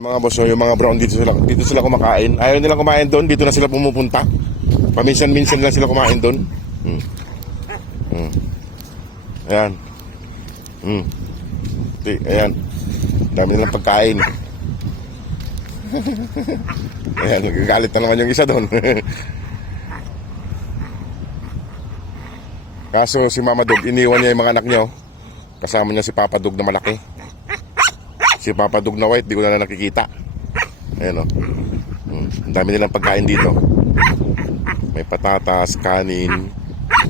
Mga boss, yung mga brown dito sila kumakain. Ayaw nilang kumain doon, dito na sila pumupunta. Paminsan-minsan lang sila kumain doon. Ayan. Ayan. Dami nilang pagkain. Ayan, nagagalit na naman yung isa doon. Kaso si Mama Dog, iniwan niya yung mga anak niya. Kasama niya si Papa Dog na malaki. Si Papa Dog na white, di ko na nakikita. Ayan o. Ang dami nilang pagkain dito. May patatas, kanin,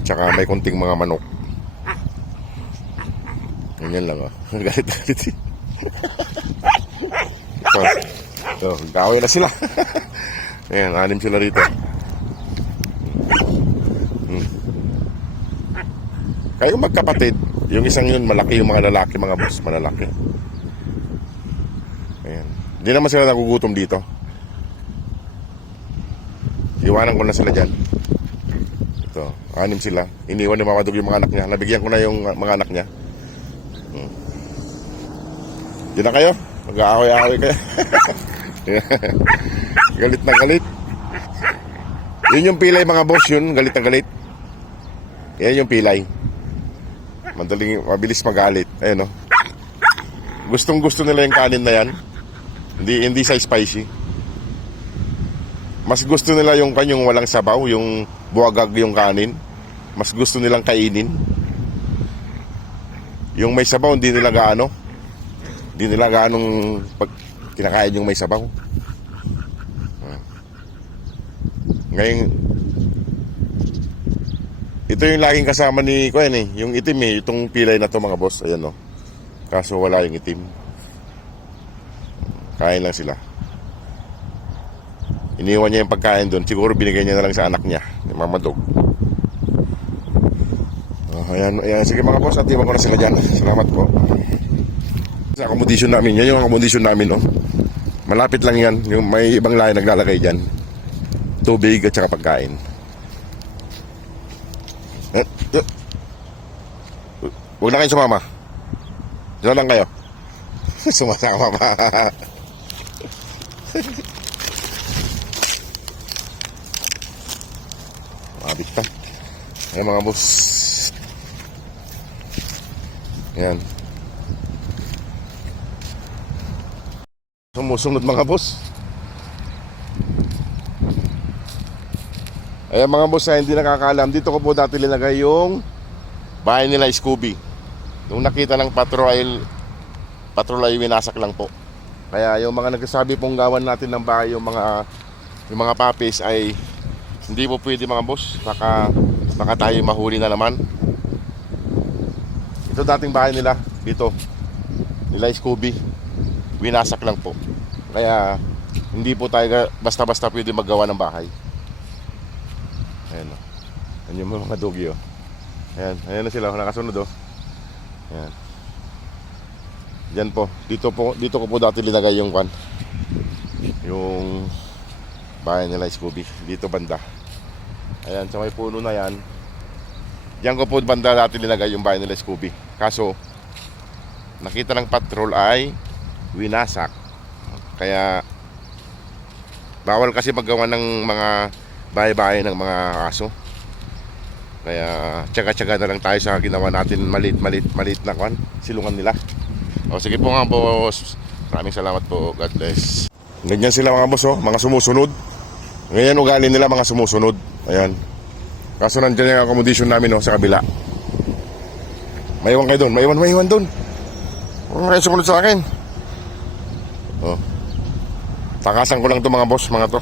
tsaka may konting mga manok. Ganyan lang o. Galit-galit. So, gawin na sila. Ayan, 6 sila rito. Kayo magkapatid, yung isang yun malaki, yung mga lalaki, mga boss, malalaki. Ayan. Hindi naman sila nagugutom dito. Iwanan ko na sila dyan. Ito, 6 sila. Iniwan ni Mama Dog yung mga anak niya. Nabigyan ko na yung mga anak niya. Di na kayo? Mag-aaway-aaway kayo. Galit na galit. Yun yung pilay mga boss, yun. Galit na galit. Yan yung pilay. Mabilis magalit. Ayan o. Gustong gusto nila yung kanin na yan. Hindi sa spicy. Mas gusto nila yung kanyang walang sabaw, yung buwagag yung kanin. Mas gusto nilang kainin. Yung may sabaw, hindi nila gaano. Hindi nila gaanong pag kinakain yung may sabaw. Ngayon, ito yung laging kasama ni Kuya yung itim itong pilay na to mga boss. Ayan o. Kaso wala yung itim. Kain lang sila. Iniwan niya yung pagkain doon. Siguro binigay niya na lang sa anak niya, ni Mama Dog. Ayan. Sige mga boss, atiwan ko na sila dyan. Salamat po. Sa accommodation namin, yan yung accommodation namin malapit lang yan. Yung may ibang lahi naglalagay dyan. Tubig at saka pagkain. Huwag na kayo sumama. Diyan lang kayo. Sumasama pa. Mabit pa. Ayan mga boss. Ayan. Sumusunod mga boss. Ayan mga boss, hindi nakakaalam. Dito ko po dati linagay yung bahay nila Scooby. Nung nakita ng patrol ay winasak lang po. Kaya yung mga nagsasabi pong gawan natin ng bahay, yung mga puppies ay hindi po pwede mga boss. Baka tayo mahuli na naman. Ito dating bahay nila dito. Nila Scooby. Winasak lang po. Kaya hindi po tayo basta-basta pwede maggawa ng bahay. Ayan o. Ayan yung mga doggy o. Ayan na sila, nakasunod o. Ayan. Diyan po. Dito ko po dati linagay yung bahay nila Scooby. Dito banda. Ayan, sa may puno na yan. Diyan ko po banda dati linagay yung bahay nila Scooby. Kaso nakita ng patrol ay winasak. Kaya bawal kasi maggawa ng mga bahay-bahay ng mga aso. Kaya tsaga-tsaga na lang tayo sa ginawa natin maliit na silungan nila. O sige po nga boss. Maraming salamat po. God bless. Ganyan sila mga boss mga sumusunod. Ngayon ugali nila mga sumusunod. Ayan. Kaso nandiyan yung accommodation namin sa kabila. Maiwan kayo doon. Maiwan doon. Huwag kayo sumunod sa akin. Takasan ko lang to mga boss, mga to.